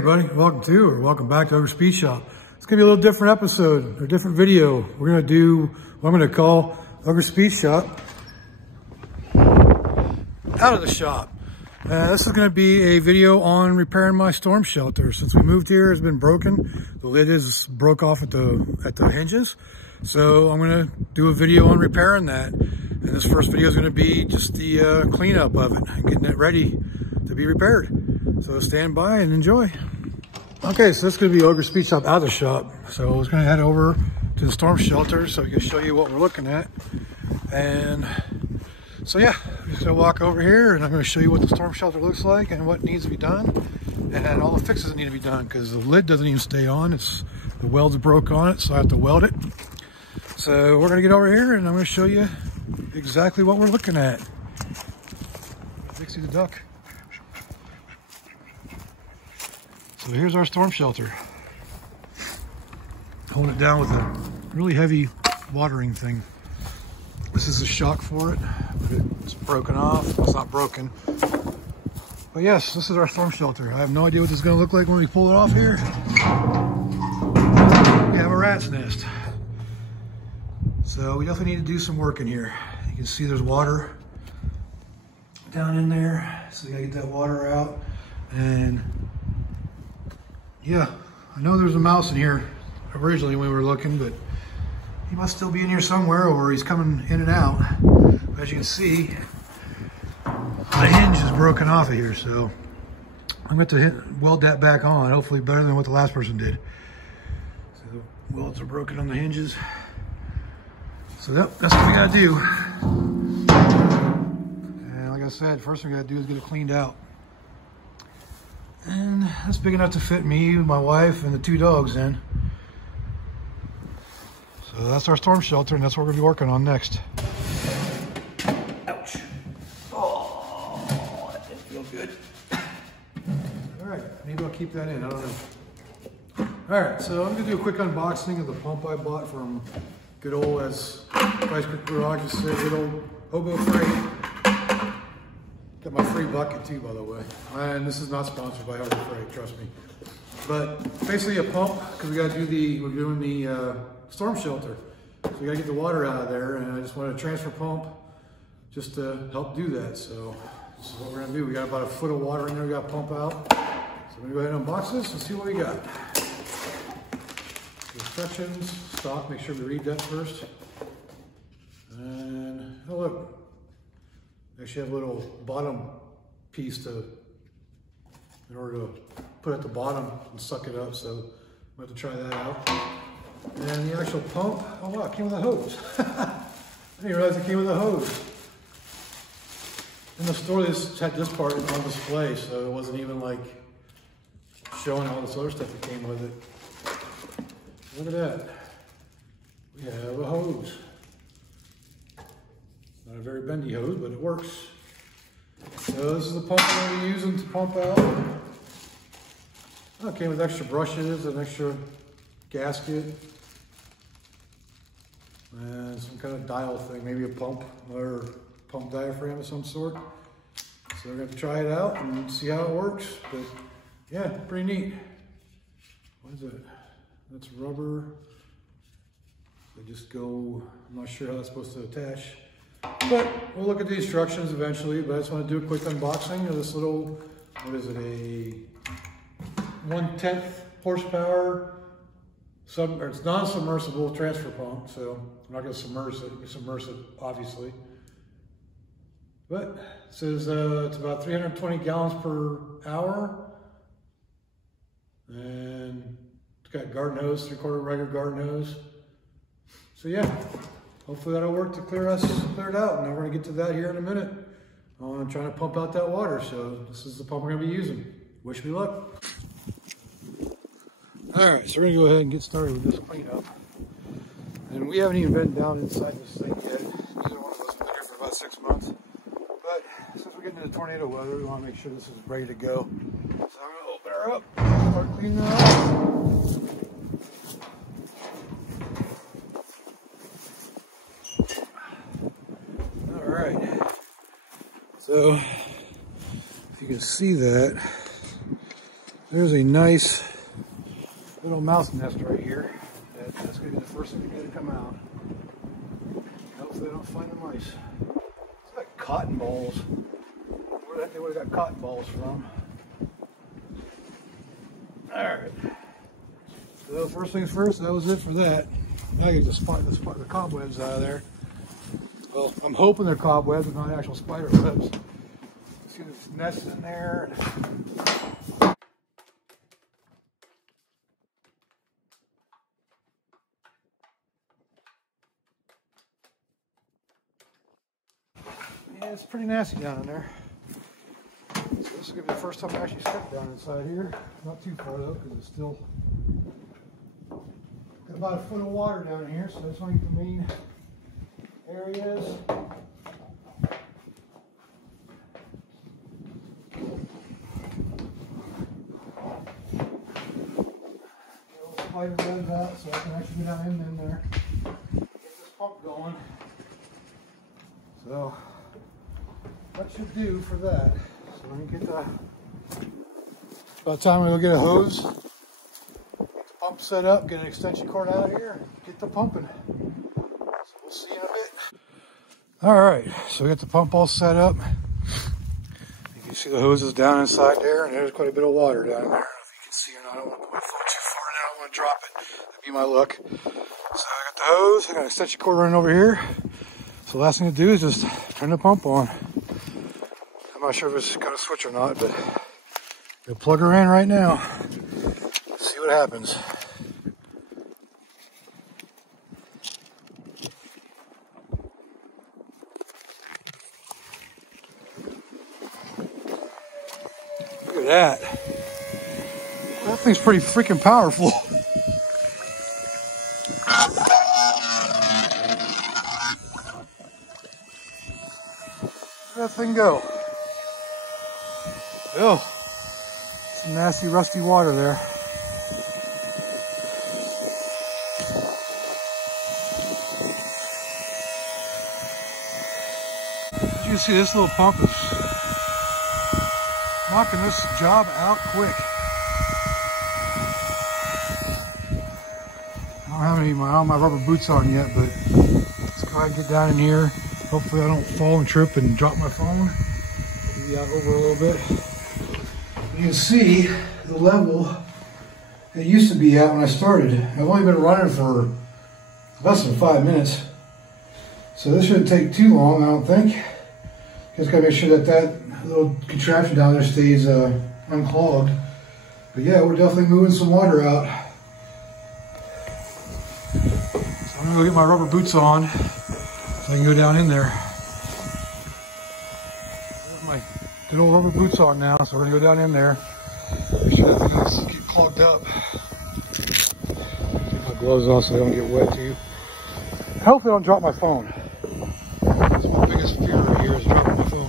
Welcome back to Ogre Speed Shop. It's gonna be a little different episode or different video. We're gonna do what I'm gonna call Ogre Speed Shop out of the shop. This is gonna be a video on repairing my storm shelter. Since we moved here, it's been broken. The lid is broke off at the hinges. So I'm gonna do a video on repairing that. And this first video is gonna be just the cleanup of it and getting it ready to be repaired. So stand by and enjoy. Okay, so this is gonna be Ogre Speed Shop out of the shop. So I was gonna head over to the storm shelter so I can show you what we're looking at. And so yeah, I'm just gonna walk over here and I'm gonna show you what the storm shelter looks like and what needs to be done and all the fixes that need to be done, because the lid doesn't even stay on. The weld's broke on it, so I have to weld it. So we're gonna get over here and I'm gonna show you exactly what we're looking at. Dixie the duck. So here's our storm shelter. Hold it down with a really heavy watering thing. This is a shock for it, but it's broken off. It's not broken. But yes, this is our storm shelter. I have no idea what this is gonna look like when we pull it off here. We have a rat's nest. So we definitely need to do some work in here. You can see there's water down in there. So we gotta get that water out. And yeah, I know there's a mouse in here originally when we were looking, but he must still be in here somewhere, or he's coming in and out. As you can see, the hinge is broken off of here, so I'm going to weld that back on, hopefully better than what the last person did. So the welds are broken on the hinges. So that's what we got to do. And like I said, first thing we got to do is get it cleaned out. And that's big enough to fit me, my wife, and the 2 dogs in. So that's our storm shelter, and that's what we're gonna be working on next. Ouch. Oh, that didn't feel good. All right, maybe I'll keep that in, I don't know. All right, so I'm gonna do a quick unboxing of the pump I bought from good old, as Price Garage just said, good old Hobo Freight. Got my free bucket too, by the way. And this is not sponsored by Hobo Freight, trust me. But basically a pump, because we're doing the storm shelter. So we gotta get the water out of there, and I just wanted a transfer pump just to help do that. So this is what we're gonna do. We got about a foot of water in there we gotta pump out. So I'm gonna go ahead and unbox this and see what we got. Instructions, stock, make sure we read that first. And oh look, actually have a little bottom piece in order to put at the bottom and suck it up, so I'm going to try that out. And the actual pump, oh wow, it came with a hose. I didn't realize it came with a hose. In the store, they just had this part on display, so it wasn't even like showing all this other stuff that came with it. Look at that. We have a hose. Not a very bendy hose, but it works. So this is the pump I'm going to be using to pump out. Oh, it came with extra brushes, an extra gasket, and some kind of dial thing, maybe a pump or pump diaphragm of some sort. So we're going to try it out and see how it works. But yeah, pretty neat. What is it? That's rubber. They just go, I'm not sure how that's supposed to attach. But we'll look at the instructions eventually, but I just want to do a quick unboxing of this little, what is it, a 1/10 horsepower, it's non-submersible transfer pump, so I'm not going to submerge it, obviously. But it says it's about 320 gallons per hour, and it's got garden hose, 3/4 regular garden hose. So yeah. Hopefully that'll work to clear it out, and we're gonna get to that here in a minute. I'm trying to pump out that water, so this is the pump we're gonna be using. Wish me luck. All right, so we're gonna go ahead and get started with this cleanup. And we haven't even been down inside this thing yet. Neither one of us have been here for about 6 months. But since we're getting into tornado weather, we wanna make sure this is ready to go. So I'm gonna open her up, start cleaning her up. So if you can see that, There's a nice little mouse nest right here. That's going to be the first thing to come out. Hopefully I don't find the mice. It's like cotton balls. Where they would have got cotton balls from. Alright. So first things first, that was it for that. Now I get to spot the cobwebs out of there. Well, I'm hoping they're cobwebs and not actual spider webs. See this nest in there. Yeah, it's pretty nasty down in there. So this is going to be the first time I actually step down inside here. Not too far though, because it's still got about a foot of water down here, so that's like the main areas. Spider webs out so I can actually get down in there. Get this pump going. So that should do for that. So let me get the. About time we go get a hose, get the pump set up, get an extension cord out of here, and get the pumping. So we'll see in a bit. All right, so we got the pump all set up. You can see the hoses down inside there, and there's quite a bit of water down there. I don't know if you can see or not. I don't want to put my phone too far in there. I don't want to drop it. That'd be my luck. So I got the hose, I got an extension cord running over here. So the last thing to do is just turn the pump on. I'm not sure if it's got a switch or not, but we'll plug her in right now. See what happens. Look at that. That thing's pretty freaking powerful. Where'd that thing go? Oh, some nasty rusty water there. As you can see, this little pump is knocking this job out quick. I don't have my rubber boots on yet, but let's go ahead and get down in here. Hopefully I don't fall and trip and drop my phone. Maybe out over a little bit. You can see the level it used to be at when I started. I've only been running for less than 5 minutes. So this shouldn't take too long, I don't think. Just gotta make sure that that little contraption down there stays unclogged. But yeah, we're definitely moving some water out. So I'm gonna go get my rubber boots on so I can go down in there. There's my good old rubber boots on now, so we're gonna go down in there. Make sure that thing doesn't get clogged up. Take my gloves off so they don't get wet too. Hopefully I don't drop my phone. That's my biggest fear right here is dropping my phone.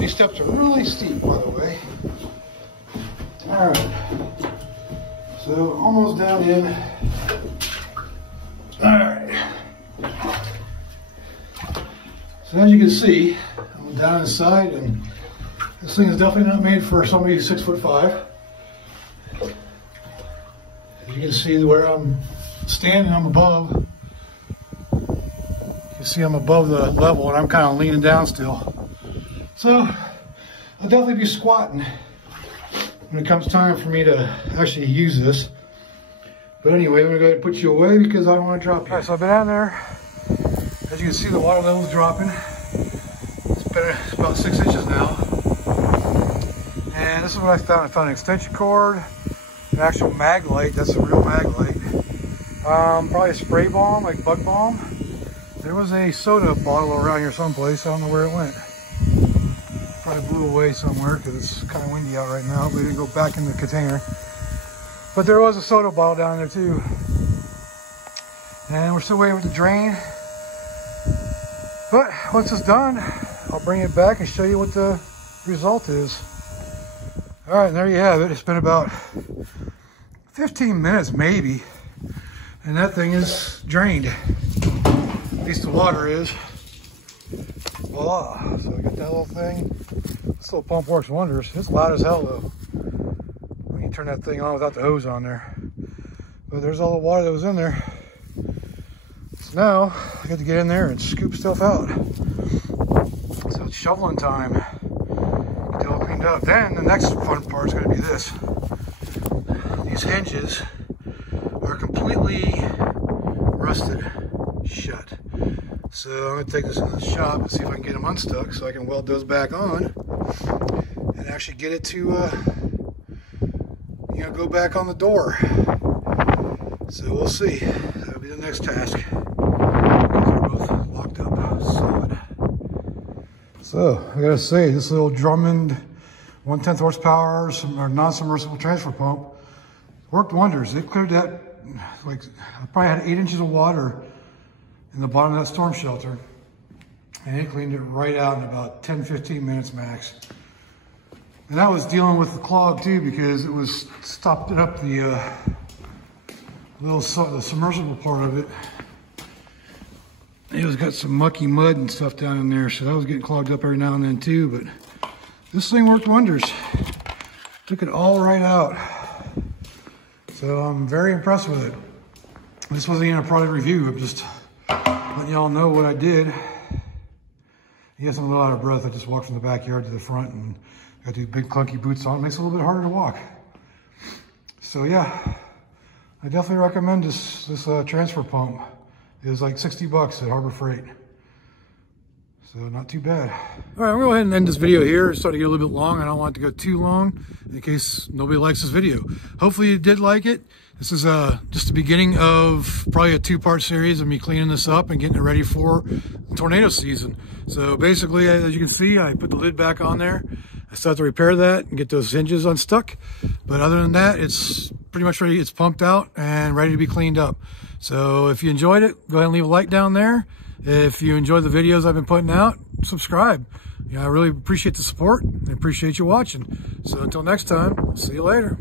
These steps are really steep, by the way. Alright. So almost down in. Alright. So as you can see, I'm down inside, and this thing is definitely not made for somebody who's 6'5". As you can see where I'm standing, I'm above. You see I'm above the level, and I'm kind of leaning down still. So I'll definitely be squatting when it comes time for me to actually use this. But anyway, I'm gonna go ahead and put you away because I don't want to drop you. All right, so I've been down there. As you can see, the water level is dropping. It's about 6 inches now. And this is what I found. I found an extension cord, an actual mag light. That's a real mag light. Probably a spray bomb, like bug bomb. There was a soda bottle around here someplace. I don't know where it went. Probably blew away somewhere because it's kind of windy out right now. We didn't go back in the container. But there was a soda bottle down there too. And we're still waiting with the drain. But once it's done, I'll bring it back and show you what the result is. All right, and there you have it. It's been about 15 minutes maybe. And that thing is drained. At least the water is. Voila. So I got that little thing. This little pump works wonders. It's loud as hell though. turn that thing on without the hose on there. But there's all the water that was in there. So now I got to get in there and scoop stuff out. So it's shoveling time. Get it all cleaned up. Then the next fun part is going to be this. These hinges are completely rusted shut. So I'm going to take this into the shop and see if I can get them unstuck so I can weld those back on and actually get it to go back on the door. So we'll see. That'll be the next task. They're both locked up solid. So I gotta say, this little Drummond 1/10 horsepower or non-submersible transfer pump worked wonders. It cleared that, like, I probably had 8 inches of water in the bottom of that storm shelter, and it cleaned it right out in about 10-15 minutes max. And that was dealing with the clog too, because it was stopped it up the the submersible part of it. It was got some mucky mud and stuff down in there, so that was getting clogged up every now and then too. But this thing worked wonders. Took it all right out. So I'm very impressed with it. This wasn't even a product review. I'm just letting y'all know what I did. Yes, I'm a little out of breath. I just walked from the backyard to the front and got these big clunky boots on. It makes it a little bit harder to walk. So yeah, I definitely recommend this transfer pump. It was like 60 bucks at Harbor Freight. So not too bad. All right, I'm gonna go ahead and end this video here. It's starting to get a little bit long. I don't want it to go too long in case nobody likes this video. Hopefully you did like it. This is just the beginning of probably a 2-part series of me cleaning this up and getting it ready for tornado season. So basically, as you can see, I put the lid back on there. I still have to repair that and get those hinges unstuck. But other than that, it's pretty much ready. It's pumped out and ready to be cleaned up. So if you enjoyed it, go ahead and leave a like down there. If you enjoy the videos I've been putting out, subscribe. I really appreciate the support and appreciate you watching. So until next time, see you later.